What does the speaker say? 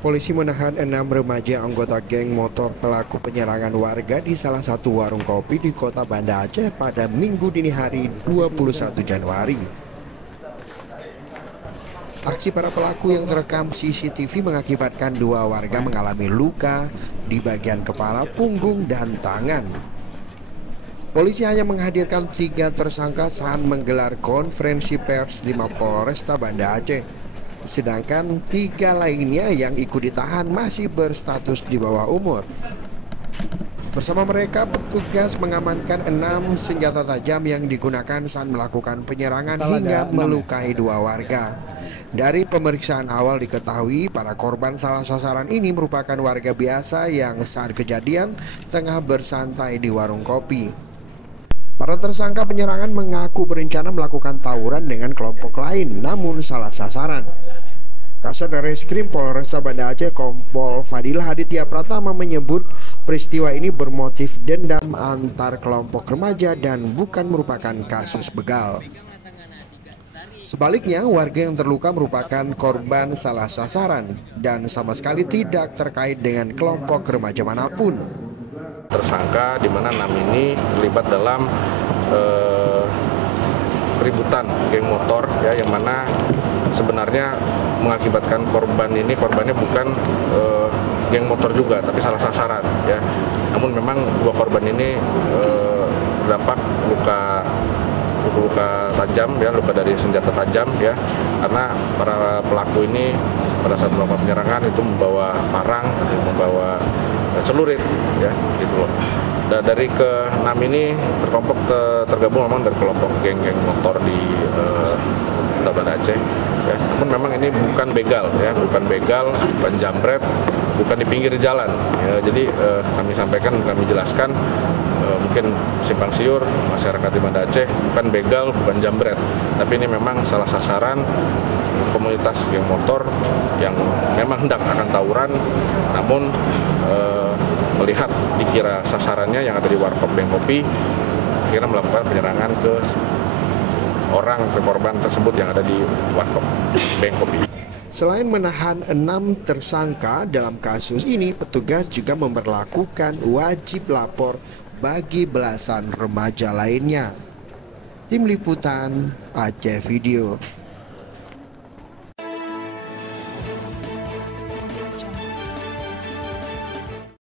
Polisi menahan 6 remaja anggota geng motor pelaku penyerangan warga di salah satu warung kopi di kota Banda Aceh pada Minggu dini hari 21 Januari. Aksi para pelaku yang terekam CCTV mengakibatkan 2 warga mengalami luka di bagian kepala, punggung, dan tangan. Polisi hanya menghadirkan 3 tersangka saat menggelar konferensi pers di Mapolresta Banda Aceh. Sedangkan 3 lainnya yang ikut ditahan masih berstatus di bawah umur. Bersama mereka, petugas mengamankan 6 senjata tajam yang digunakan saat melakukan penyerangan hingga melukai 2 warga. Dari pemeriksaan awal diketahui para korban salah sasaran ini merupakan warga biasa yang saat kejadian tengah bersantai di warung kopi. Para tersangka penyerangan mengaku berencana melakukan tawuran dengan kelompok lain, namun salah sasaran. Kasat Reskrim Polresta Banda Aceh Kompol Fadilah Aditya Pratama menyebut peristiwa ini bermotif dendam antar kelompok remaja dan bukan merupakan kasus begal. Sebaliknya, warga yang terluka merupakan korban salah sasaran dan sama sekali tidak terkait dengan kelompok remaja manapun. Tersangka di mana 6 ini terlibat dalam keributan geng motor ya, yang mana sebenarnya mengakibatkan korbannya bukan geng motor juga, tapi salah sasaran ya. Namun memang 2 korban ini berdampak luka tajam ya, luka dari senjata tajam ya, karena para pelaku ini pada saat melakukan penyerangan itu membawa parang, membawa celurit ya, gitu loh. Dan dari ke-6 ini tergabung memang dari kelompok geng-geng motor di Kota Banda Aceh ya. Namun memang ini bukan begal ya, bukan jambret, bukan di pinggir jalan ya. Jadi kami sampaikan, kami jelaskan, mungkin simpang siur masyarakat di Banda Aceh, bukan begal, bukan jambret, tapi ini memang salah sasaran komunitas geng motor yang memang hendak akan tawuran, namun melihat dikira sasarannya yang ada di warkop Beng Kopi, kira melakukan penyerangan ke korban tersebut yang ada di warkop Beng Kopi. Selain menahan 6 tersangka dalam kasus ini, petugas juga memberlakukan wajib lapor bagi belasan remaja lainnya. Tim Liputan Aceh Video.